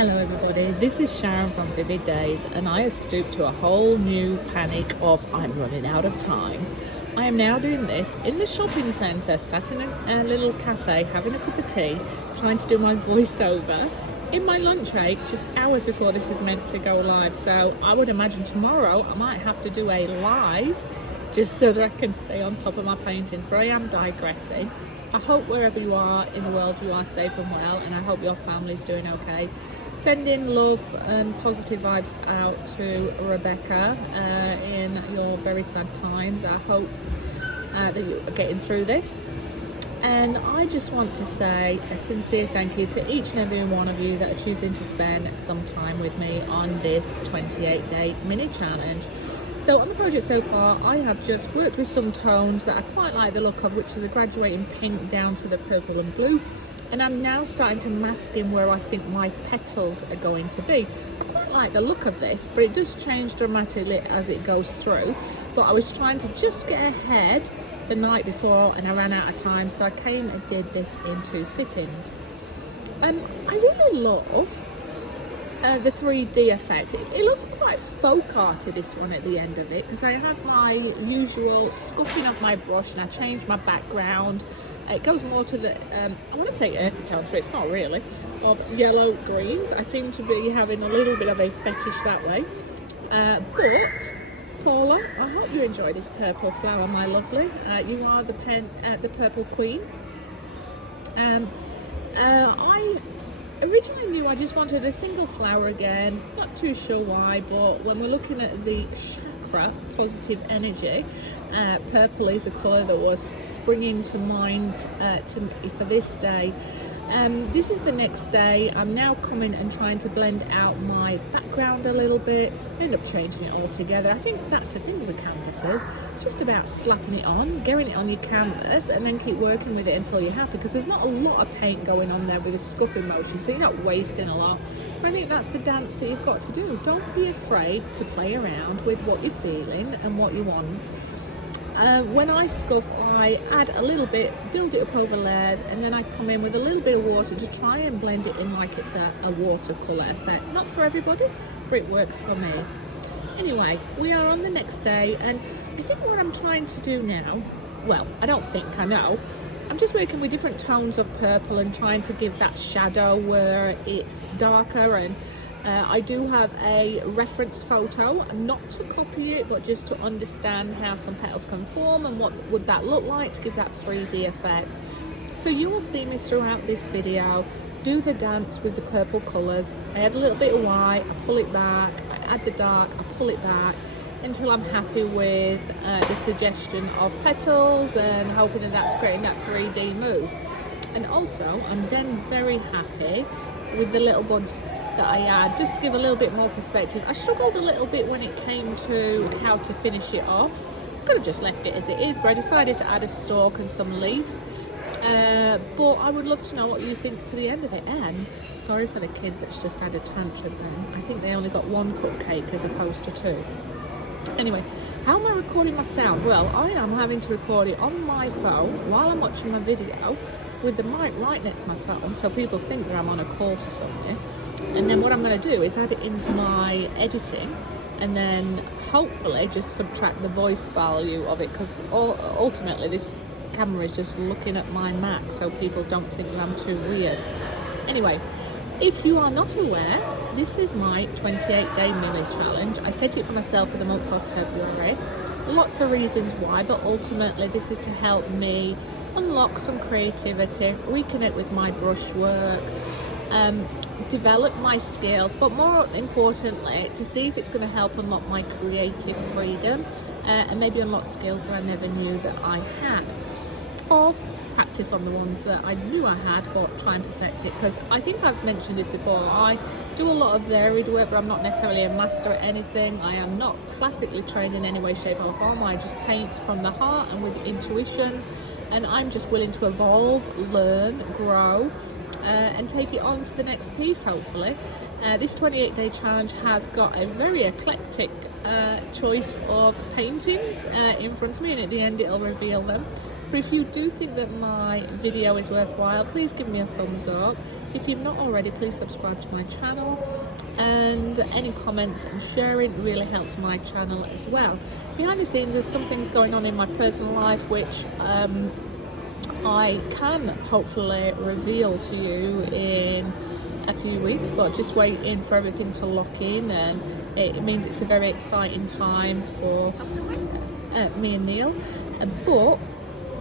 Hello everybody, this is Sharon from Vivid Days and I have stooped to a whole new panic of I'm running out of time. I am now doing this in the shopping centre, sat in a little cafe having a cup of tea, trying to do my voiceover in my lunch break just hours before this is meant to go live. So I would imagine tomorrow I might have to do a live just so that I can stay on top of my paintings, but I am digressing. I hope wherever you are in the world you are safe and well, and I hope your family's doing okay. Sending love and positive vibes out to Rebecca in your very sad times. I hope that you are getting through this. And I just want to say a sincere thank you to each and every one of you that are choosing to spend some time with me on this 28-day mini challenge. So on the project so far, I have just worked with some tones that I quite like the look of, which is a graduating pink down to the purple and blue. And I'm now starting to mask in where I think my petals are going to be. I quite like the look of this, but it does change dramatically as it goes through. But I was trying to just get ahead the night before and I ran out of time, so I came and did this in 2 sittings. I really love the 3D effect. It looks quite folk arty, this one at the end of it, because I have my usual scuffing of my brush and I changed my background. It goes more to the, I want to say earthy tones, but it's not really, of yellow greens. I seem to be having a little bit of a fetish that way. But, Paula, I hope you enjoy this purple flower, my lovely. You are the purple queen. I originally knew I just wanted a single flower again, not too sure why, but when we're looking at the chakra, positive energy, purple is a colour that was springing to mind to me for this day. This is the next day. I'm now coming and trying to blend out my background a little bit, end up changing it all together. I think that's the thing with canvases. It's just about slapping it on, getting it on your canvas, and then keep working with it until you're happy, because there's not a lot of paint going on there with a scuffing motion, so you're not wasting a lot. But I think that's the dance that you've got to do. Don't be afraid to play around with what you're feeling and what you want. When I scuff, I add a little bit, build it up over layers, and then I come in with a little bit of water to try and blend it in like it's a watercolour effect. Not for everybody, but it works for me. Anyway, we are on the next day, and I think what I'm trying to do now, well, I don't think, I know, I'm just working with different tones of purple and trying to give that shadow where it's darker. And I do have a reference photo, not to copy it, but just to understand how some petals can form and what would that look like to give that 3D effect. So you will see me throughout this video do the dance with the purple colours. I add a little bit of white, I pull it back, I add the dark, I pull it back, until I'm happy with the suggestion of petals and hoping that that's creating that 3D move. And also, I'm then very happy with the little buds that I add, just to give a little bit more perspective. I struggled a little bit when it came to how to finish it off. I could have just left it as it is, but I decided to add a stalk and some leaves. But I would love to know what you think to the end of it. And sorry for the kid that's just had a tantrum then. I think they only got 1 cupcake as opposed to 2. Anyway, how am I recording my sound? Well, I am having to record it on my phone while I'm watching my video with the mic right next to my phone, so people think that I'm on a call to somebody. And then what I'm going to do is add it into my editing, and then hopefully just subtract the voice value of it, because ultimately this camera is just looking at my Mac, so people don't think that I'm too weird. Anyway, if you are not aware, this is my 28-day mini challenge. I set it for myself for the month of February. Lots of reasons why, but ultimately this is to help me unlock some creativity, reconnect with my brushwork, develop my skills, but more importantly to see if it's going to help unlock my creative freedom and maybe unlock skills that I never knew that I had, or practice on the ones that I knew I had, but try and perfect it. Because I think I've mentioned this before, I do a lot of varied work, but I'm not necessarily a master at anything. I am not classically trained in any way, shape or form. I just paint from the heart and with intuitions, and I'm just willing to evolve, learn, grow, and take it on to the next piece, hopefully. This 28-day challenge has got a very eclectic choice of paintings in front of me, and at the end it'll reveal them. But if you do think that my video is worthwhile, please give me a thumbs up. If you've not already, please subscribe to my channel, and any comments and sharing really helps my channel as well. Behind the scenes, there's some things going on in my personal life which I can hopefully reveal to you in a few weeks, but just waiting for everything to lock in, and it means it's a very exciting time for me and Neil. But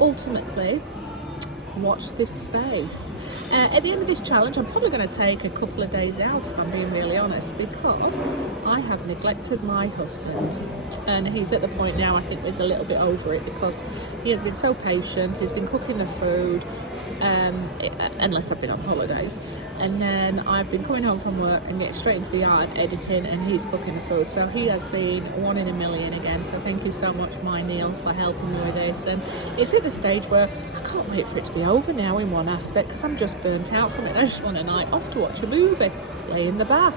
ultimately, watch this space. At the end of this challenge, I'm probably going to take a couple of days out, if I'm being really honest, because I have neglected my husband, and he's at the point now, I think he's a little bit over it, because he has been so patient. He's been cooking the food, unless I've been on holidays, and then I've been coming home from work and getting straight into the yard editing, and he's cooking the food. So he has been one in a million again. So thank you so much, my Neil, for helping me with this. And it's at the stage where I can't wait for it to be over now in one aspect, because I'm just burnt out from it. I just want a night off to watch a movie, lay in the bath,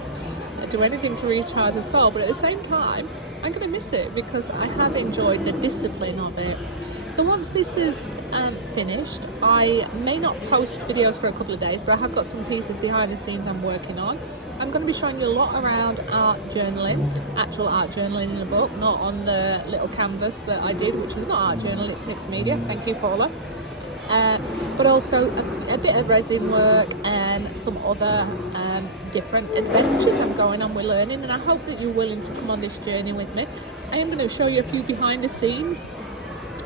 do anything to recharge the soul. But at the same time, I'm going to miss it, because I have enjoyed the discipline of it. So once this is finished, I may not post videos for a couple of days, but I have got some pieces behind the scenes I'm working on. I'm going to be showing you a lot around art journaling, actual art journaling in a book, not on the little canvas that I did, which is not art journal, it's mixed media. Thank you, Paula. But also a bit of resin work and some other different adventures I'm going on with learning, and I hope that you're willing to come on this journey with me. I am going to show you a few behind the scenes.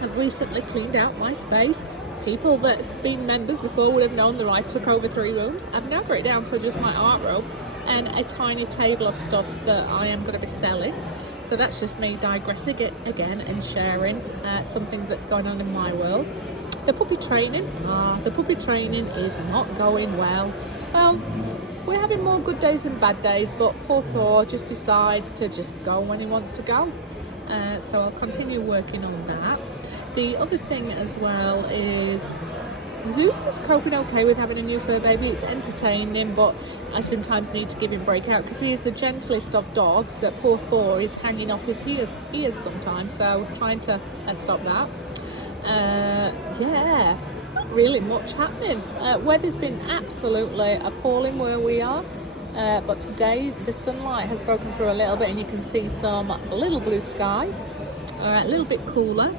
I've recently cleaned out my space. People that's been members before would have known that I took over 3 rooms. I've now brought it down to just my art room and a tiny table of stuff that I am going to be selling. So that's just me digressing again and sharing something that's going on in my world. The puppy training is not going well. Well, we're having more good days than bad days, but poor Thor just decides to just go when he wants to go. So I'll continue working on that. The other thing as well is Zeus is coping okay with having a new fur baby. It's entertaining, but I sometimes need to give him a break out, because he is the gentlest of dogs, that poor Thor is hanging off his ears sometimes, so trying to stop that. Yeah, not really much happening. Weather's been absolutely appalling where we are. But today the sunlight has broken through a little bit, and you can see some little blue sky, a little bit cooler.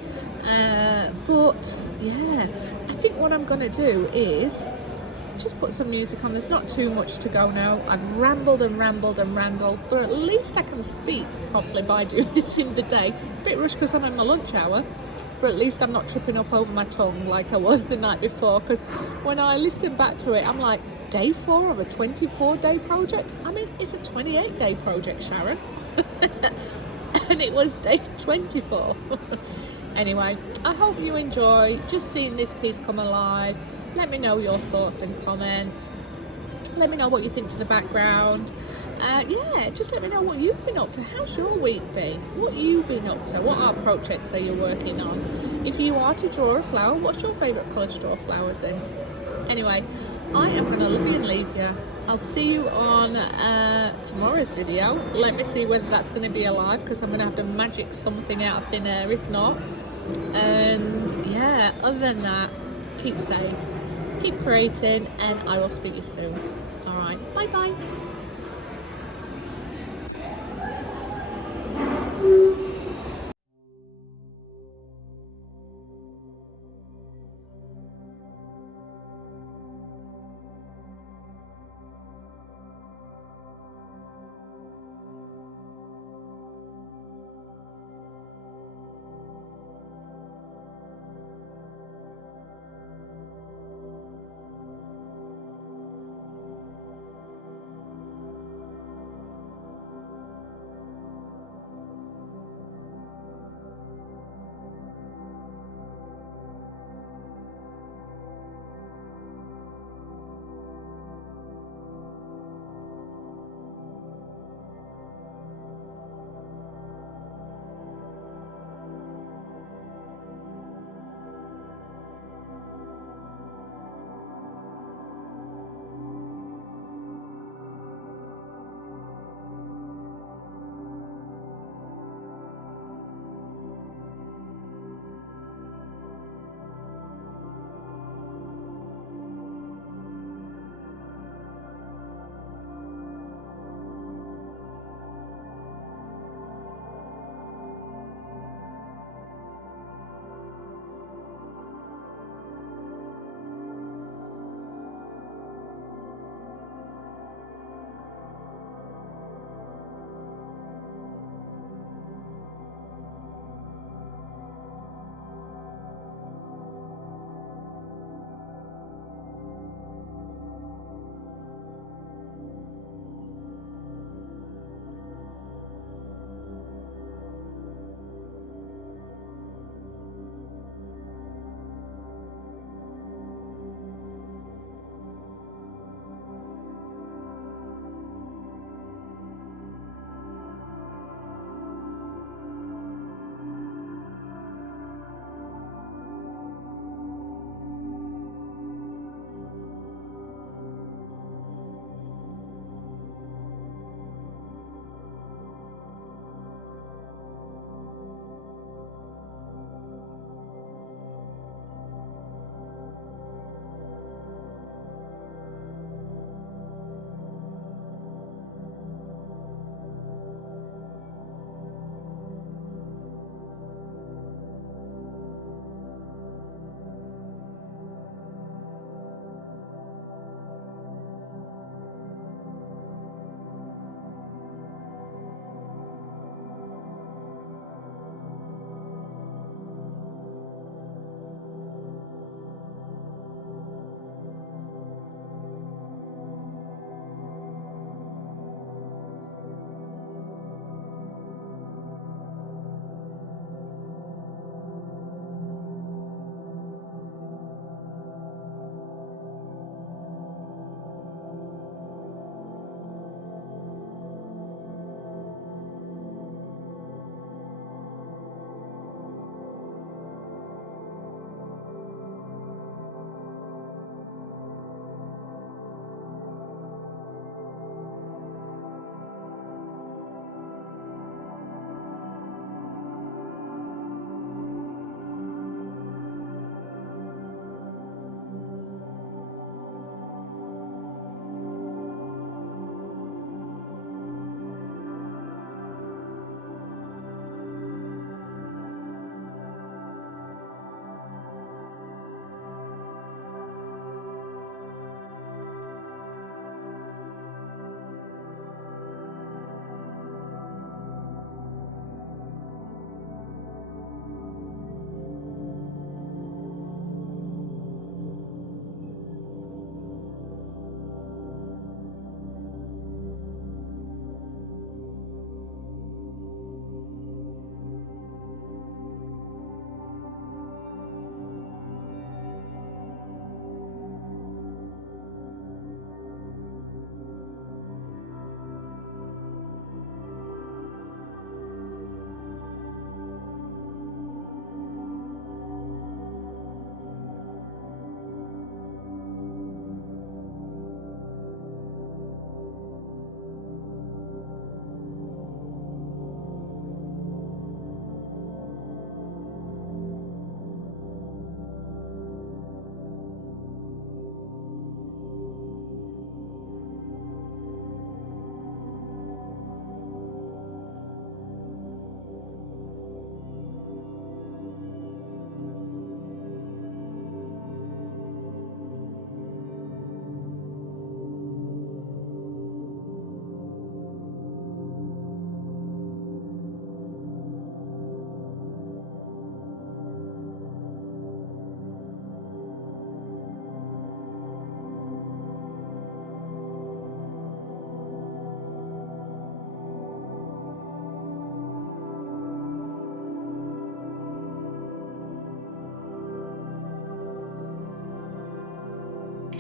But yeah, I think what I'm going to do is just put some music on. There's not too much to go now. I've rambled and rambled and rambled, but at least I can speak properly by doing this in the day. A bit rushed because I'm in my lunch hour, but at least I'm not tripping up over my tongue like I was the night before, because when I listen back to it, I'm like, day 4 of a 24-day project? I mean, it's a 28-day project, Sharon. And it was day 24. Anyway, I hope you enjoy just seeing this piece come alive. Let me know your thoughts and comments. Let me know what you think to the background. Yeah, just let me know what you've been up to. How's your week been? What you've been up to? What art projects are you working on? If you are to draw a flower, what's your favourite colour to draw flowers in? Anyway, I am going to love you and leave you. I'll see you on tomorrow's video. Let me see whether that's going to be alive, because I'm going to have to magic something out of thin air if not. And yeah, other than that, keep safe, keep creating, and I will speak to you soon. Alright, bye bye.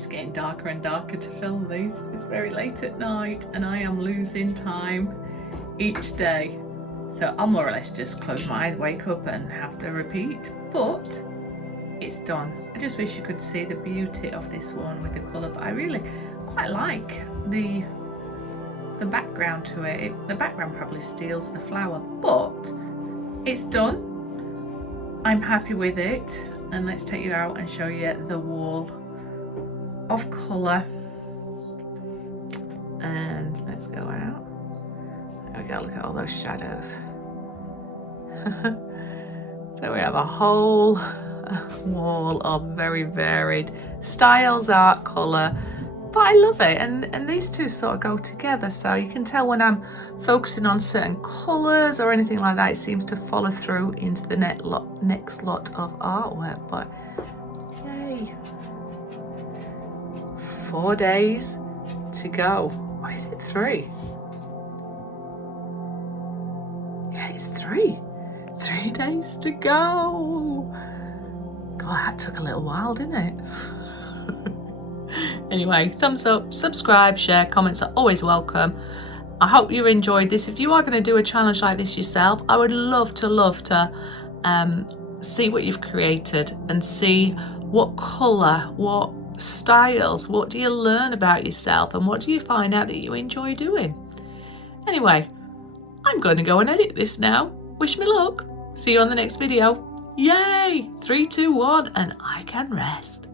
It's getting darker and darker to film these. It's very late at night and I am losing time each day. So I'll more or less just close my eyes, wake up and have to repeat. But it's done. I just wish you could see the beauty of this one with the colour, but I really quite like the background to it. The background probably steals the flower, but it's done. I'm happy with it, and let's take you out and show you the wall of colour. And let's go out. There we go, look at all those shadows. So we have a whole wall of very varied styles, art, colour, but I love it, and these two sort of go together, so you can tell when I'm focusing on certain colours or anything like that, it seems to follow through into the next lot of artwork. But yay, 4 days to go. Why is it 3? Yeah, it's 3 days to go. God, that took a little while, didn't it? Anyway, thumbs up, subscribe, share, comments are always welcome. I hope you enjoyed this. If you are going to do a challenge like this yourself, I would love to see what you've created and see what colour, what styles, what do you learn about yourself and what do you find out that you enjoy doing. Anyway, I'm going to go and edit this now. Wish me luck. See you on the next video. Yay! 3, 2, 1, and I can rest.